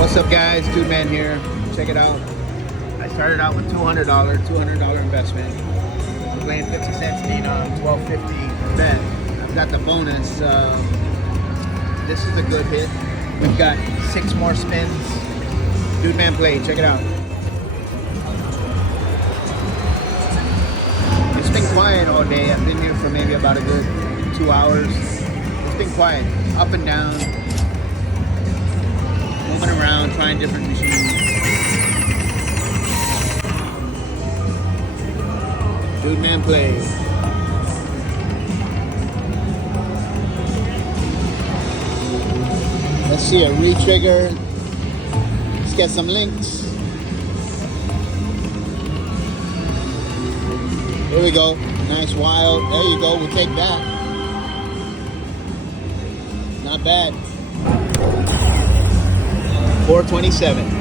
What's up, guys? Dude Man here. Check it out. I started out with $200 investment. I'm playing 50 cents Denom, $12.50 bet. I've got the bonus. This is a good hit. We've got 6 more spins. Dude Man play. Check it out. It's been quiet all day. I've been here for maybe about a good 2 hours. It's been quiet, up and down. Moving around, trying different machines. Dude Man plays. Let's see a re-trigger. Let's get some links. Here we go. Nice wild. There you go. We'll take that. Not bad. 427.